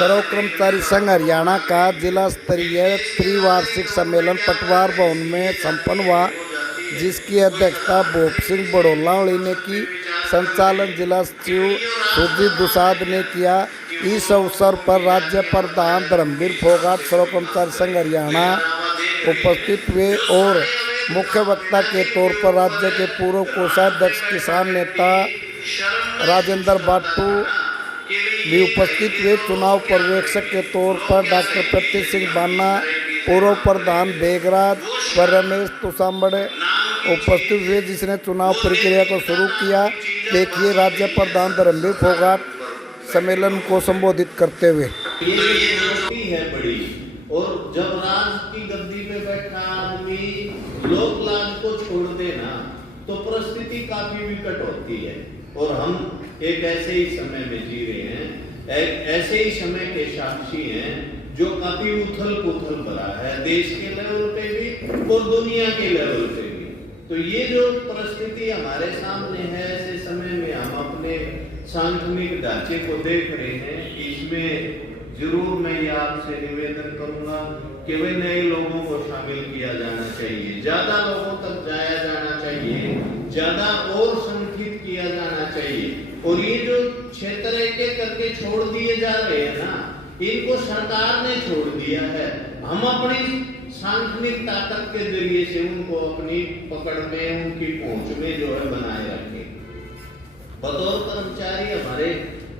सर्व कर्मचारी संघ हरियाणा का जिला स्तरीय त्रिवार्षिक सम्मेलन पटवार भवन में संपन्न हुआ, जिसकी अध्यक्षता भूप सिंह बड़ोलावली ने की। संचालन जिला सचिव सुरजीत दुसाद ने किया। इस अवसर पर राज्य प्रधान धर्मवीर फोगाट सर्व कर्मचारी संघ हरियाणा उपस्थित हुए और मुख्य वक्ता के तौर पर राज्य के पूर्व कोषाध्यक्ष किसान नेता राजेंद्र बाटू भी उपस्थित हुए। चुनाव पर्यवेक्षक के तौर पर डॉक्टर प्रतीक सिंह बान्ना, पूर्व प्रधान बेगराज व रमेश तुसांबड़ उपस्थित हुए, जिसने चुनाव प्रक्रिया को शुरू किया। देखिए राज्य प्रधान धर्मवीर फोगाट सम्मेलन को संबोधित करते हुए। ये है बड़ी, और जब राज की गद्दी पे बैठा आदमी लोक लाज को छोड़ देना तो परिस्थिति काफी विकट होती है। और हम एक ऐसे ही समय में जी रहे हैं, ऐसे ही समय के साक्षी हैं जो काफी उथल पुथल भरा है, देश के लेवल पे भी और दुनिया के लेवल पे भी। तो ये जो परिस्थिति हमारे सामने है, ऐसे समय में हम अपने सांगठनिक ढांचे को देख रहे हैं। इसमें जरूर मैं ये आपसे निवेदन करूंगा कि वे नए लोगों को शामिल किया जाना चाहिए, ज्यादा लोगों तक जाया जाना चाहिए, ज्यादा और संगठित किया जाना चाहिए। और ये जो क्षेत्र एक करके छोड़ दिए जा रहे हैं ना, इनको सरकार ने छोड़ दिया है। हम अपनी सांगठनिक ताकत के जरिए से उनको अपनी पकड़ में, उनकी पहुंच में जो है बनाए रखें। बतौर कर्मचारी हमारे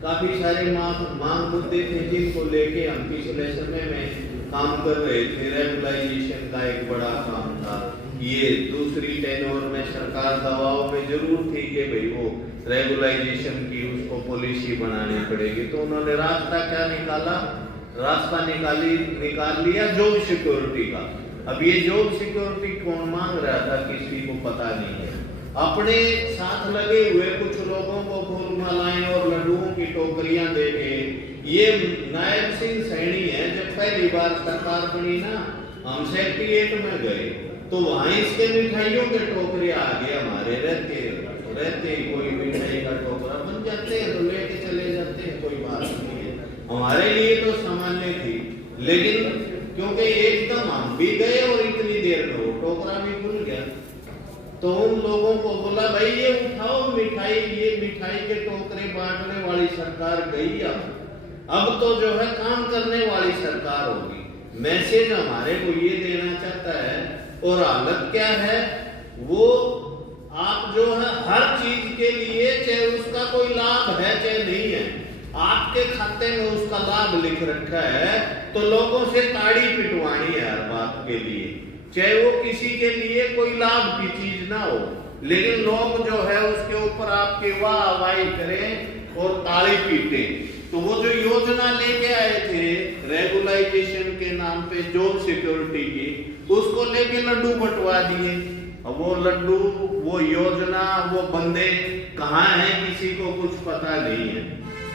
काफी सारे मांग मुद्दे थे जिनको लेके हम पिछले समय में काम कर रहे थे। रेगुलाइजेशन का एक बड़ा काम था। ये दूसरी टेन्योर में सरकार दबाव में जरूर थी कि भाई वो रेगुलाइजेशन की उसको पॉलिसी बनानी पड़ेगी, तो उन्होंने रास्ता क्या निकाला? रास्ता निकाल लिया जॉब सिक्योरिटी का। अब ये जॉब सिक्योरिटी कौन मांग रहा था किसी को पता नहीं है। अपने साथ लगे हुए कुछ लोगों को फूल मालाएं और लड्डुओं की टोकरियां देके, ये नायब सिंह सैनी है। जब पहली बार सरकार बनी ना, हम सेक्रेटेरिएट में गए तो वहां इसके मिठाइयों के टोकरे आ गए हमारे रहते कोई मिठाई का टोकरा बन जाते हैं तो लेके चले जाते हैं, कोई बात नहीं है। हमारे लिए तो सामान्य थी, लेकिन क्योंकि एकदम हम भी गए और इतनी देर में वो टोकरा भी भूल गया, तो उन लोगों को बोला भाई ये उठाओ मिठाई, ये मिठाई के टोकरे बांटने वाली सरकार गई। अब तो जो है काम करने वाली सरकार होगी। मैसेज हमारे को ये देना चाहता है। और हालत क्या है, वो आप जो है हर चीज के लिए, चाहे उसका कोई लाभ है चाहे नहीं है, आपके खाते में उसका लाभ लिख रखा है, तो लोगों से ताड़ी पिटवानी है हर बात के लिए, चाहे वो किसी के लिए कोई लाभ की चीज ना हो। लेकिन लोग जो है उसके ऊपर आपके वाहवाही करें और ताली पीटे। तो वो जो योजना लेके आए थे रेगुलाइजेशन के नाम पे जॉब सिक्योरिटी की, उसको लेके लड्डू बंटवा दिए। अब वो लड्डू, वो योजना, वो बंदे कहाँ हैं किसी को कुछ पता नहीं है।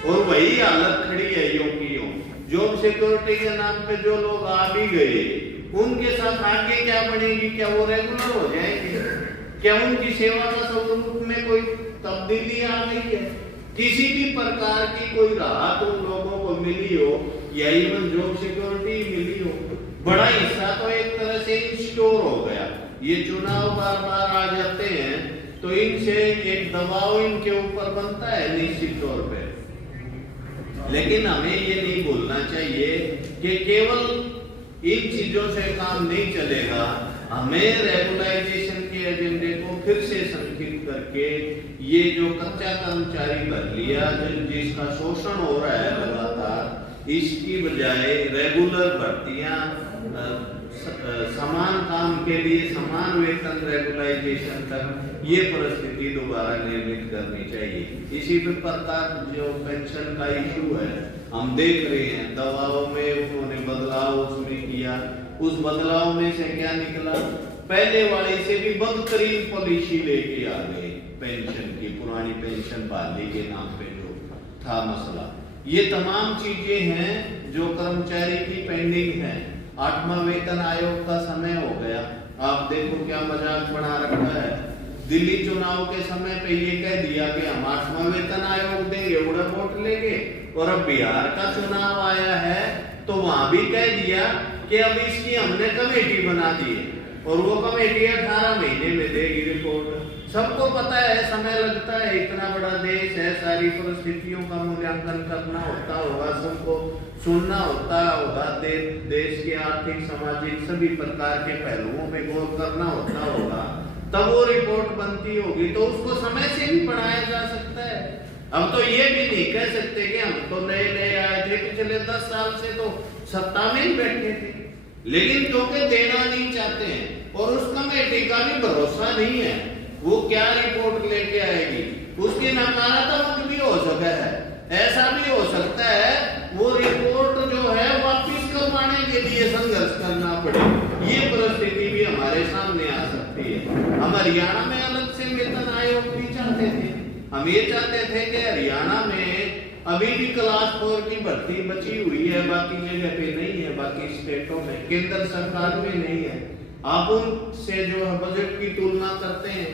और वही हालत खड़ी है यूं की यूं। जॉब सिक्योरिटी के नाम पे जो लोग आ भी गए, उनके साथ आगे क्या बनेगी? क्या वो रेगुलर हो जाएंगे? क्या उनकी सेवा का स्वरूप में कोई तब्दीली आ गई है? किसी भी प्रकार की कोई राहत उन लोगों को मिली हो या इवन जॉब सिक्योरिटी मिली हो? बड़ा हिस्सा तो एक तरह से इंश्योर हो गया। ये चुनाव बार बार आ जाते हैं तो इनसे एक दबाव इनके ऊपर बनता है निश्चित तौर पे। लेकिन हमें ये नहीं भूलना चाहिए कि केवल इन चीजों से काम नहीं चलेगा। हमें रेगुलाइजेशन के एजेंडे को फिर से संगठित करके ये जो कच्चा कर्मचारी भर लिया, जिसका शोषण हो रहा है लगातार, इसकी बजाय रेगुलर भर्तियां, समान काम के लिए समान वेतन रेगुलाइजेशन तक, ये परिस्थिति दोबारा निर्मित करनी चाहिए। इसी प्रकार जो पेंशन का इशू है, हम देख रहे हैं दबाव में उन्होंने बदलाव उसमें किया। उस बदलाव में से क्या निकला? पहले वाले से भी बदतरीन पॉलिसी लेके आ गए पेंशन की, पुरानी पेंशन बहाली के नाम पे जो था मसला। ये तमाम चीजें हैं जो कर्मचारी की पेंडिंग है। 8वां वेतन आयोग का समय हो गया। आप देखो क्या मजाक बना रखा है। दिल्ली चुनाव के समय पे ये कह दिया कि हम 8वां वेतन आयोग देंगे, उड़ा वोट लेंगे, और अब बिहार का चुनाव आया है तो वहां भी कह दिया कि अब इसकी हमने कमेटी बना दी है और वो कमेटी 18 महीने में देगी रिपोर्ट। सबको पता है समय लगता है, इतना बड़ा देश है, सारी परिस्थितियों का मूल्यांकन करना होता होगा, सबको सुनना होता होगा, देश के आर्थिक सामाजिक सभी प्रकार के पहलुओं पे गौर करना होता होगा, तब वो रिपोर्ट बनती होगी। तो उसको समय से भी बढ़ाया जा सकता है। हम तो ये भी नहीं कह सकते कि हम तो नए आए थे, पिछले 10 साल से तो सत्ता में ही बैठे थे, लेकिन क्योंकि देना नहीं चाहते हैं और उस कमेटी का भी भरोसा नहीं है वो क्या रिपोर्ट लेके आएगी, उसकी नकारात्मक भी हो सकता है, ऐसा भी हो सकता है वो रिपोर्ट जो है वापिस करवाने के लिए संघर्ष करना पड़े। ये परिस्थिति भी हमारे सामने आ सकती है। हम हरियाणा में अलग से वेतन आयोग भी चाहते थे। हम ये चाहते थे कि हरियाणा में अभी भी क्लास 4 की भर्ती बची हुई है, बाकी जगह पे नहीं है, बाकी स्टेटों में, केंद्र सरकार में नहीं है। आप उनसे जो है बजट की तुलना करते हैं,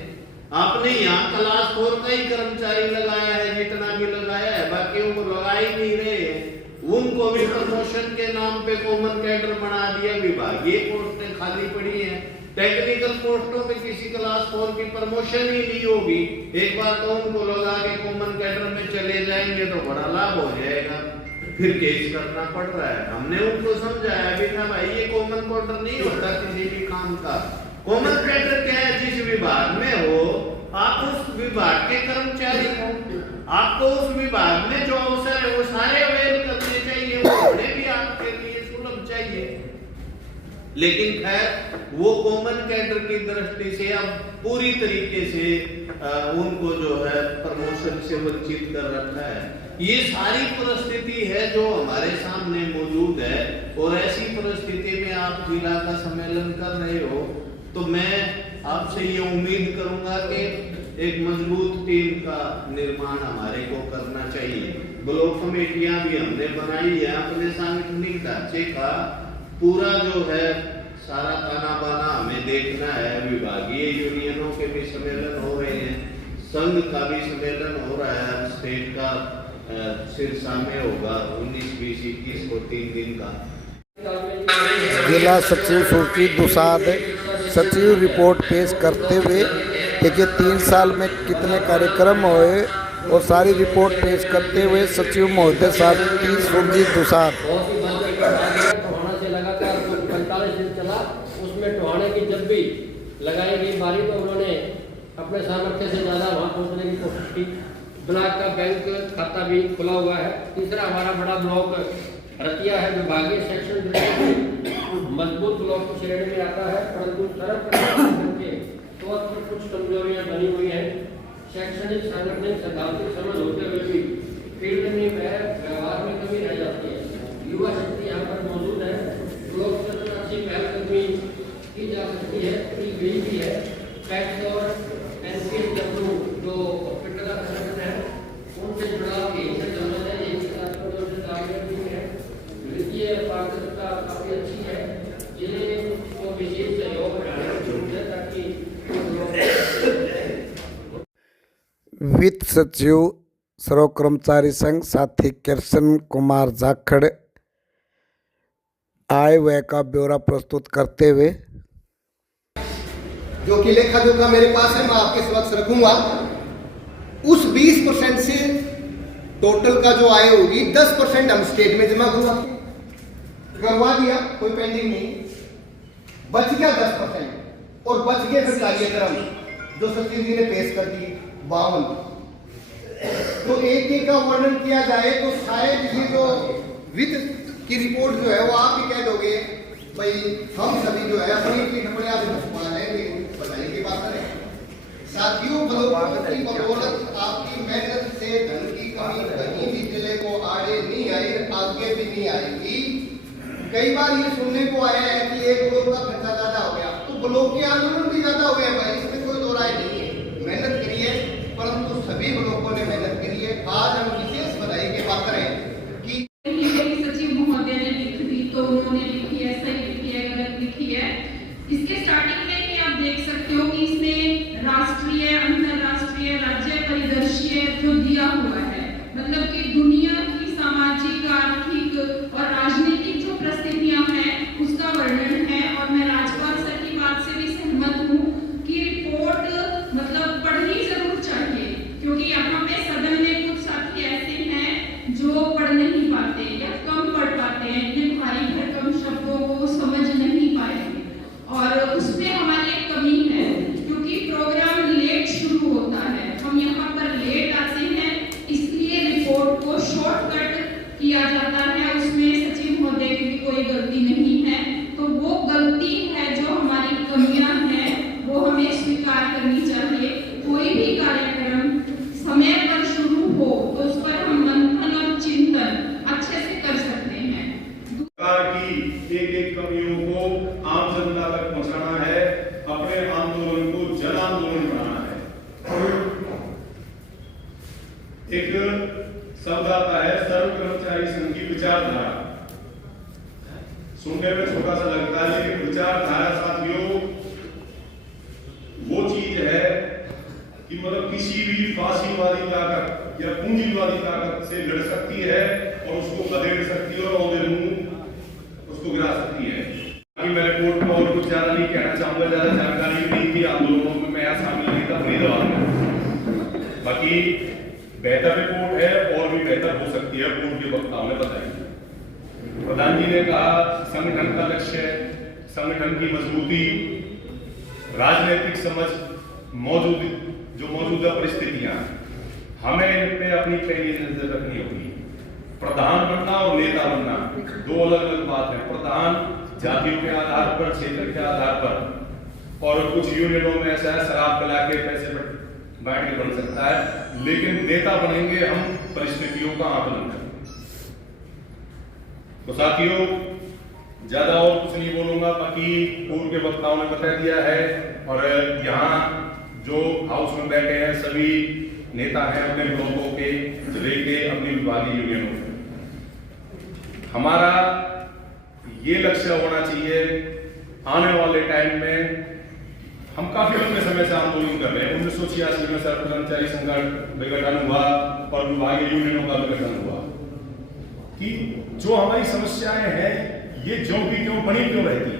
आपने यहाँ क्लास 4 का ही कर्मचारी लगाया है जितना भी लगाया है, बाकी वो लगा ही नहीं रहे हैं। उनको भी प्रमोशन के नाम पे कॉमन कैडर बना दिया, विभागीय पोस्टें खाली पड़ी हैं, टेक्निकल पोस्टों पे किसी क्लास 4 की प्रमोशन ही नहीं होगी। एक बार तो उनको लगा के कॉमन कैडर में चले जाएंगे तो बड़ा लाभ हो जाएगा, फिर केस करना पड़ रहा है। हमने उनको समझाया भी था भाई ये कॉमन कैडर नहीं होता किसी भी काम का। कॉमन कैडर क्या है, जिस विभाग में हो आप उस विभाग के कर्मचारी हो, आपको उस विभाग में जो अवसर है वो सारे अवेल करने चाहिए, वो होने भी आपके लिए सुलभ चाहिए। लेकिन खैर वो कॉमन कैडर की दृष्टि से अब पूरी तरीके से उनको जो है प्रमोशन से वंचित कर रखा है। ये सारी परिस्थिति है जो हमारे सामने मौजूद है और ऐसी परिस्थिति में आप जिला का सम्मेलन कर रहे हो तो मैं आपसे ये उम्मीद करूंगा कि एक मजबूत टीम का निर्माण हमारे को करना चाहिए। ब्लॉक कमेटियां भी हमने बनाई है, अपने सांगठनिक ढांचे का पूरा जो है सारा ताना बाना हमें देखना है। विभागीय यूनियनों के भी सम्मेलन हो रहे हैं, संघ का भी सम्मेलन हो रहा है, स्टेट का सिरसा में होगा 19, 20, 21 को 3 दिन का। जिला सचिव सुरजीत दुसाद सचिव रिपोर्ट पेश करते हुए देखिए 3 साल में कितने कार्यक्रम हुए और सारी रिपोर्ट पेश करते हुए सचिव महोदय साथी सुरजीत दुसाद। टोहाना से लगातार 45 दिन चला, उसमें टोहाने की जब भी लगाई गई बारी तो उन्होंने अपने सामर्थ्य से ज़्यादा वहाँ पहुँचने की कोशिश की। ब्लॉक का बैंक खाता भी खुला हुआ है। तीसरा हमारा बड़ा ब्लॉक रतिया है, विभागीय शैक्षणिक दृष्टि मजबूत ब्लॉक की श्रेणी में आता है, परंतु सड़क के तौर पर कुछ कमजोरियां बनी हुई हैं। शैक्षणिक सांगठनिक सैद्धांतिक समझ होते हुए भी फील्ड में व्यवहार में कमी रह जाती है। युवा शक्ति यहाँ पर मौजूद है, ब्लॉक स्तर पर अच्छी पहलकदमी की जा सकती है, की गई भी है। पैक्स और NPSW जो हॉस्पिटल का संगठन है उनसे जुड़ाव यही से जरूरत है, यही से ताकत भी है। वित्तीय पारदर्शिता काफी अच्छी है, जिन्हें को विशेष सहयोग बढ़ाने की जरूरत है ताकि वित्त सचिव सर्व कर्मचारी संघ साथी कृष्ण कुमार जाखड़ आय व्यय का ब्यौरा प्रस्तुत करते हुए जो कि लेखा जोखा मेरे पास है, मैं आपके समक्ष रखूंगा। उस 20% से टोटल का जो आय होगी 10% हम स्टेट में जमा करवा दिया, कोई पेंडिंग नहीं, बच गया 10% और बच गए फिर कार्यक्रम जो सचिव जी ने पेश कर दी 52। तो एक का वर्णन किया जाए तो शायद ये जो वित्त की रिपोर्ट जो है वो आप ही कह दोगे भाई हम सभी जो है अपनी टिप्पणियां से छुपा लेंगे, बताइए की बात करें। साथियों की बदौलत आपकी मेहनत से धन की कमी कहीं भी जिले को आड़े नहीं आई, आगे भी नहीं आएगी। कई बार ये सुनने को आया है कि एक ब्लॉक का खर्चा ज्यादा हो गया, तो ब्लॉक के आंदोलन भी ज्यादा हो गए भाई, इसमें कोई दो राय नहीं है। मेहनत करी है, परंतु सभी ब्लॉकों ने मेहनत करी है। आज हम विशेष बधाई की बात करें कि सचिव महोदय ने लिख दी तो उन्होंने लिखी है, सही लिखी है, गलत लिखी है। इसके स्टार्टिंग में ही आप देख सकते हो कि इसने राष्ट्रीय, अंतरराष्ट्रीय, राज्य परिदृश्य जो दिया हुआ है, मतलब कि दुनिया की कोई गलती नहीं है, तो वो गलती है जो हमारी कमियां हैं वो हमें स्वीकार करनी चाहिए। कोई भी कार्यक्रम समय पर शुरू हो तो उस पर हम मंथन और चिंतन अच्छे से कर सकते हैं। सरकार की एक कमियों को आम जनता तक पहुंचाना है, अपने आंदोलन को जन आंदोलन बनाना है। एक शब्द आता है सर्व कर्मचारी संघ की विचारधारा। सुनने में छोटा सा लगता है, लेकिन विचारधारा साथियों वो चीज है कि मतलब किसी भी फासीवादी ताकत या पूंजीवादी ताकत से लड़ सकती है और उसको बदल सकती है और औंधे मुंह उसको गिरा सकती है। अभी मैं रिपोर्ट में और कुछ ज्यादा नहीं कहना चाहूंगा, ज्यादा जानकारी नहीं थी आंदोलनों में मैं यहाँ शामिल नहीं था फरीदाबाद में। बाकी बेहतर रिपोर्ट है और भी बेहतर हो सकती है, पूर्व के वक्ताओं ने बताई। प्रधान जी ने कहा संगठन का लक्ष्य, संगठन की मजबूती, राजनीतिक समझ, मौजूदा परिस्थितियां, हमें इन पे अपनी पहली नजर रखनी होगी। प्रधान बनना और नेता बनना दो अलग अलग बात है। प्रधान जातियों के आधार पर, क्षेत्र के आधार पर, और कुछ यूनियनों में ऐसा है शराब पिला के पैसे बांट के बन सकता है, लेकिन नेता बनेंगे हम परिस्थितियों का आकलन करें। तो साथियों ज्यादा और कुछ नहीं बोलूंगा, बाकी पूर्व के वक्ताओं ने बता दिया है। और यहाँ जो हाउस में बैठे हैं सभी नेता हैं अपने ब्लॉकों के लेके अपनी विभागीय यूनियनों के। हमारा ये लक्ष्य होना चाहिए आने वाले टाइम में। हम काफी लंबे समय से आंदोलन कर रहे हैं। 1986 में सर्व कर्मचारी संघ विघटन हुआ और विभागीय यूनियनों का विघटन हुआ कि जो हमारी समस्याएं हैं ये जो भी क्यों बनी क्यों रहती है।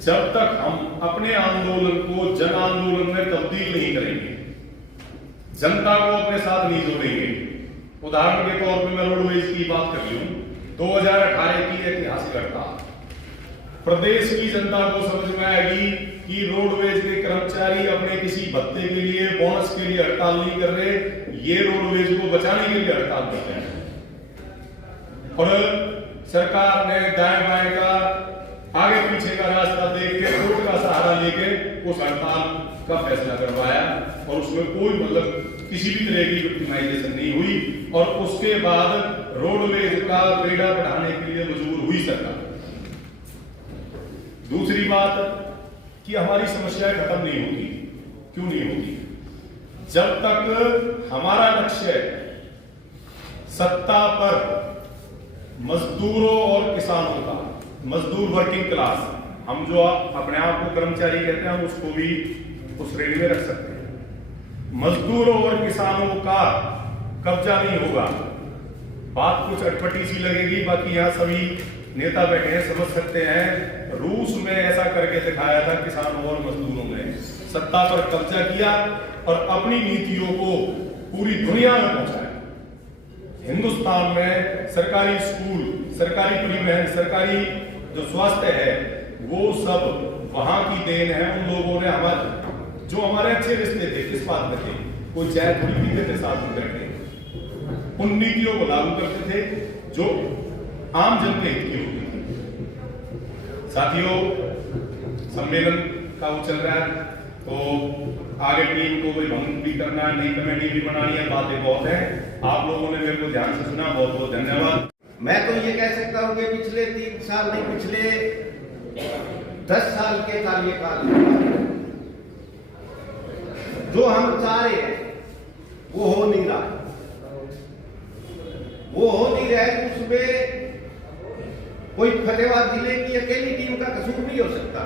जब तक हम अपने आंदोलन को जन आंदोलन में तब्दील नहीं करेंगे, जनता को अपने साथ नहीं जोड़ेंगे। उदाहरण के तौर पर मैं रोडवेज की बात कर लूं, 2018 की ऐतिहासिक हड़ताल, प्रदेश की जनता को समझ में आएगी कि रोडवेज के कर्मचारी अपने किसी भत्ते के लिए, बोनस के लिए हड़ताल नहीं कर रहे, ये रोडवेज को बचाने के लिए हड़ताल कर रहे हैं। और सरकार ने दाएं बाएं का, आगे पीछे का रास्ता देख के, कोर्ट का सहारा लेके उस हड़ताल का फैसला करवाया और उसमें कोई मतलब किसी भी तरह की विक्टिमाइजेशन नहीं हुई। और उसके बाद रोडवेज का बेड़ा बढ़ाने के लिए मजबूर हुई सरकार। दूसरी बात कि हमारी समस्याएं खत्म नहीं होती। क्यों नहीं होती? जब तक हमारा लक्ष्य सत्ता पर मजदूरों और किसानों का, मजदूर वर्किंग क्लास, हम जो अपने आप को कर्मचारी कहते हैं हम उसको भी उस श्रेणी में रख सकते हैं। मजदूरों और किसानों का कब्जा नहीं होगा। बात कुछ अटपटी सी लगेगी, बाकी यहाँ सभी नेता बैठे हैं, समझ सकते हैं। रूस में ऐसा करके दिखाया था, किसानों और मजदूरों ने सत्ता पर कब्जा किया और अपनी नीतियों को पूरी दुनिया में पहुंचाया। हिंदुस्तान में सरकारी स्कूल, सरकारी परिवहन, सरकारी जो स्वास्थ्य है वो सब वहां की देन है। उन लोगों ने हमारे अच्छे रिश्ते थे, किस बात में थे, कोई चाय थोड़ी पीते थे साथ में बैठे, उन नीतियों को लागू करते थे जो आम जन के हित की होती थी। साथियों सम्मेलन का वो चल रहा है, तो आगे टीम को कोई भंग भी करना है, नई कमेटी भी बनानी है, बातें बहुत हैं। आप लोगों ने मेरे को ध्यान से सुना, बहुत बहुत धन्यवाद। मैं तो ये कह सकता हूँ कि पिछले 3 साल नहीं, पिछले 10 साल के कार्यकाल में जो हम चाह रहे हैं वो हो नहीं रहा। वो हो नहीं रहा है, उसमें कोई फतेहाबाद जिले की अकेली टीम का कसूर नहीं हो सकता।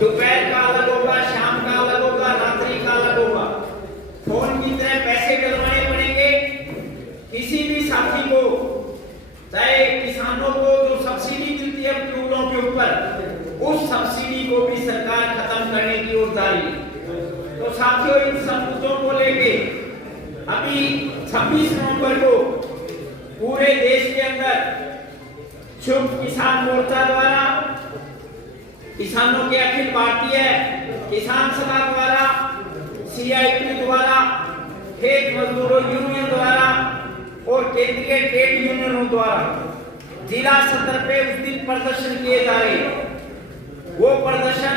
दोपहर का अलग होगा, शाम का अलग होगा, रात्रि का अलग होगा। फोन की तरह पैसे डलवाने पड़ेंगे। किसी भी साथी को, चाहे किसानों को जो सब्सिडी मिलती है फ्यूलों के ऊपर, उस सब्सिडी को भी सरकार खत्म करने की ओर जा रही है। तो साथियों इन सब मुद्दों को लेके अभी 26 नवंबर को पूरे देश के अंदर शुभ किसान मोर्चा द्वारा, किसानों के अखिल भारतीय किसान सभा द्वारा, CIP द्वारा, खेत मजदूरों यूनियन द्वारा और केंद्रीय ट्रेड यूनियनों द्वारा जिला सतर पे उस दिन प्रदर्शन किए जा रहे हैं। वो प्रदर्शन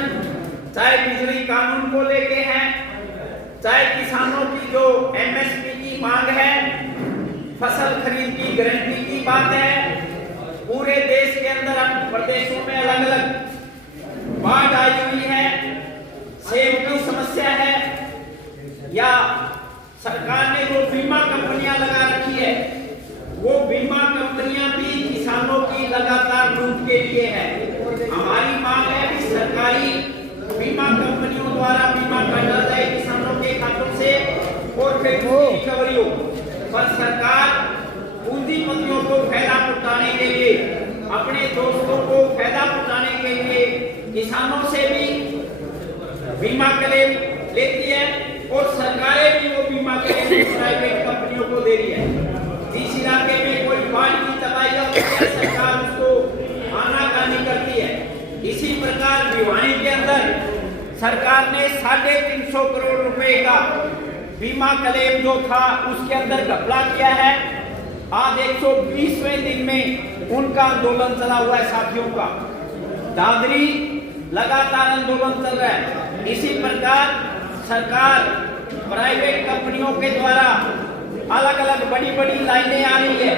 चाहे बिजली कानून को लेके है, चाहे किसानों की जो एमएसपी की मांग है, फसल खरीद की गारंटी की बात है। पूरे देश के अंदर अब प्रदेशों में अलग अलग बाढ़ आई हुई है, सेब की समस्या है, या सरकार ने जो बीमा कंपनियां लगा रखी है, वो बीमा कंपनियां भी किसानों की लगातार लूट के लिए है। हमारी मांग है कि सरकारी बीमा कंपनियों द्वारा बीमा काटा जाए किसानों के खातों से और फिर रिकवरी हो। पर सरकार पूंजीपतियों को फायदा पहुंचाने के लिए, अपने दोस्तों को फायदा पहुंचाने के लिए किसानों से भी बीमा क्लेम लेती है और सरकारें भी वो बीमा क्लेम प्राइवेट कंपनियों को दे रही है। जिस इलाके में कोई बाढ़ की तबाही होती है, सरकार उसको आनाकानी करती है। इसी प्रकार भिवानी के अंदर सरकार ने 350 करोड़ रुपए का बीमा क्लेम जो था उसके अंदर घपला किया है। आज 120वें दिन में उनका आंदोलन चला हुआ है साथियों का। दादरी लगातार आंदोलन चल रहा है। इसी प्रकार सरकार प्राइवेट कंपनियों के द्वारा अलग अलग बड़ी बड़ी लाइनें आ रही है,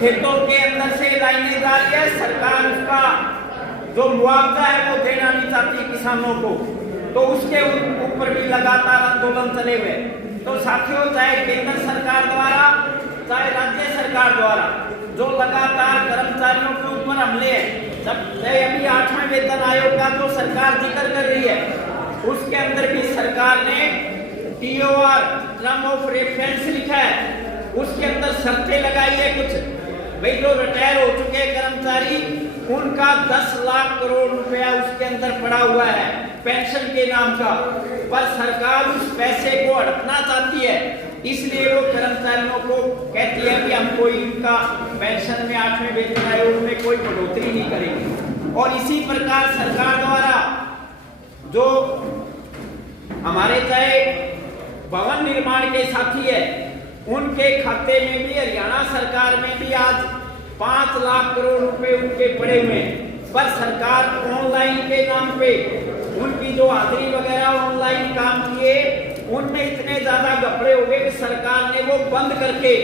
खेतों के अंदर से लाइनें जा रही है। सरकार उसका जो मुआवजा है वो देना नहीं चाहती किसानों को, तो उसके ऊपर भी लगातार आंदोलन चले हुए। तो साथियों, चाहे केंद्र सरकार द्वारा चाहे राज्य सरकार द्वारा जो लगातार कर्मचारियों के ऊपर हमले हैं, चाहे अभी 8वें वेतन आयोग का जो सरकार जिक्र कर रही है, उसके अंदर भी सरकार ने TOR टर्म ऑफ रेफरेंस लिखा है, उसके अंदर शर्तें लगाई है कुछ। भाई जो रिटायर हो चुके कर्मचारी, उनका 10 लाख करोड़ रुपया उसके अंदर पड़ा हुआ है पेंशन के नाम का, पर सरकार उस पैसे को हड़पना चाहती है। इसलिए वो कर्मचारियों को कहती है कि हम कोई इनका पेंशन में 8वें वेतन आयोग में कोई बढ़ोतरी नहीं करेंगे। और इसी प्रकार सरकार द्वारा जो हमारे चाहे भवन निर्माण के साथी है, उनके खाते में भी हरियाणा सरकार में भी आज 5 लाख करोड़ रुपए उनके पड़े हुए हैं। पर सरकार ऑनलाइन के नाम पे उनकी जो हाजिरी वगैरह ऑनलाइन काम किए, उनमें इतने ज्यादा घपले हो गए कि सरकार ने वो बंद करके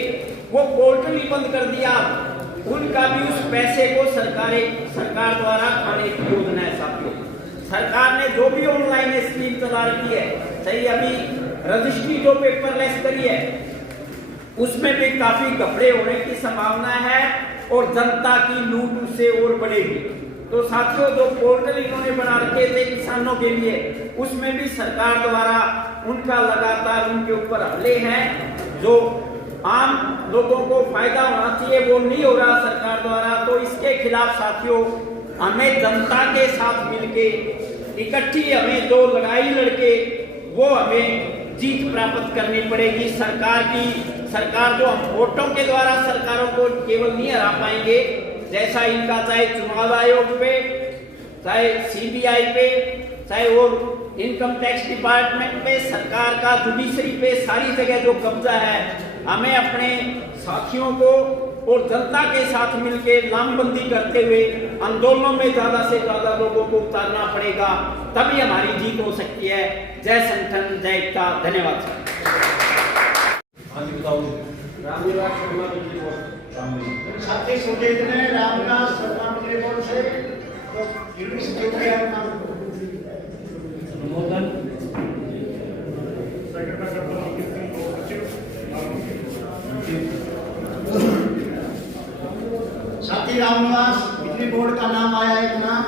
वो पोर्टल ही बंद कर दिया। उनका भी उस पैसे को सरकार द्वारा खाने की योजना है साथियों। सरकार ने जो भी ऑनलाइन स्कीम चला रखी है, सही अभी रजिस्ट्री जो पेपरलेस करी है, उसमें भी काफी घपले होने की संभावना है और जनता की लूट उससे और बढ़ेगी। तो साथियों, जो पोर्टल इन्होंने बना रखे थे किसानों के लिए, उसमें भी सरकार द्वारा उनका लगातार उनके ऊपर हमले हैं। जो आम लोगों को फायदा होना चाहिए वो नहीं हो रहा सरकार द्वारा। तो इसके खिलाफ साथियों, हमें जनता के साथ मिलके इकट्ठी हमें जो लड़ाई लड़के वो हमें जीत प्राप्त करनी पड़ेगी। सरकार जो हम वोटों के द्वारा सरकारों को केवल नहीं हरा पाएंगे, जैसा इनका चाहे चुनाव आयोग पे, चाहे CBI पे, चाहे वो इनकम टैक्स डिपार्टमेंट पे, सरकार का जुडिशरी पे, सारी जगह जो कब्जा है, हमें अपने साथियों को और जनता के साथ मिलकर लामबंदी करते हुए आंदोलनों में ज्यादा से ज्यादा लोगों को उतारना पड़ेगा, तभी हमारी जीत हो सकती है। जय संगठन, जय एकता। धन्यवाद। रामनिवास शर्मा बिजली बोर्ड। साथी सोचे इतने रामनिवास शर्मा बिजली बोर्ड से तो यूनिवर्सिटी के नाम अनुमोदन साथी रामनिवास बिजली बोर्ड का नाम आया एक नाम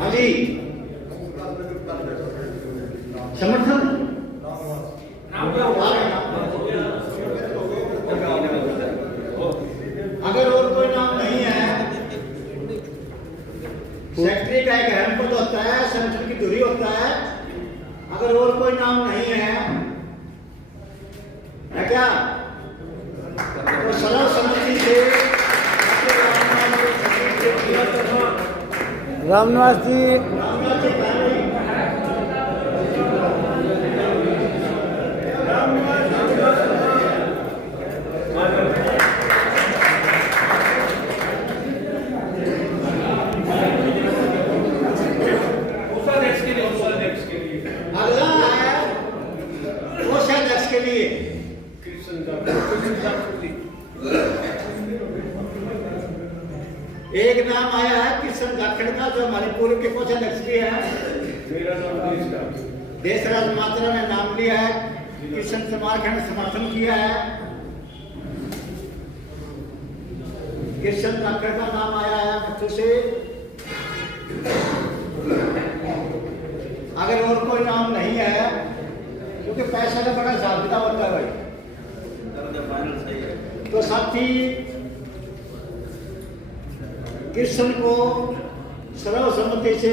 हाजी समर्थन अगर और कोई नाम नहीं है, सेक्रेटरी का एक अहम पद होता है, संगठन की धुरी होता है। अगर और कोई नाम नहीं है क्या, तो सरल सम्मति से रामनिवास जी उत्तराखंड का जो हमारे पूर्व के कुछ अध्यक्ष भी है, देशराज मात्रा ने नाम लिया है, किशन समारखंड ने समर्थन किया है, किशन लाखड़ का नाम आया है बच्चों से। अगर और कोई नाम नहीं है, क्योंकि पैसा का बड़ा हिसाब किताब होता है भाई, तो साथी किशन को सर्वसम्मति से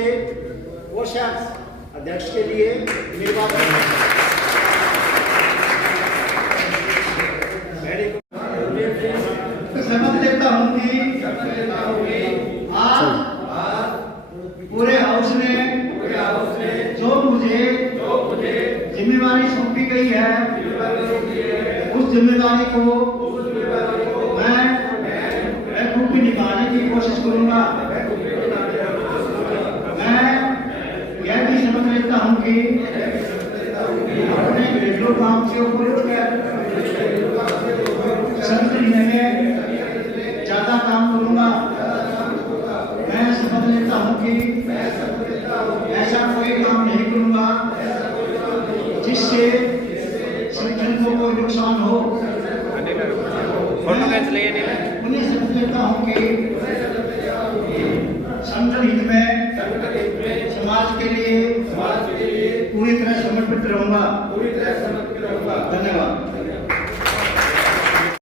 कोषाध्यक्ष अध्यक्ष के लिए निर्वाचित। शपथ लेता हूं कि आज पूरे हाउस ने जो मुझे जिम्मेवारी सौंपी गई है, उस जिम्मेदारी को मैं बखूबी निभाने की कोशिश करूंगा। मैं यह भी समझ लेता हूं कि अपने घरेलू काम से ऊपर उठकर संसदीय में ज्यादा काम करूंगा। मैं समझ लेता हूं कि ऐसा कोई काम नहीं करूंगा जिससे संगठन को कोई नुकसान हो। उन्हें समझ लेता हूं कि संगठन हित में समाज के लिए पूरी तरह समर्पित रहूंगा। धन्यवाद।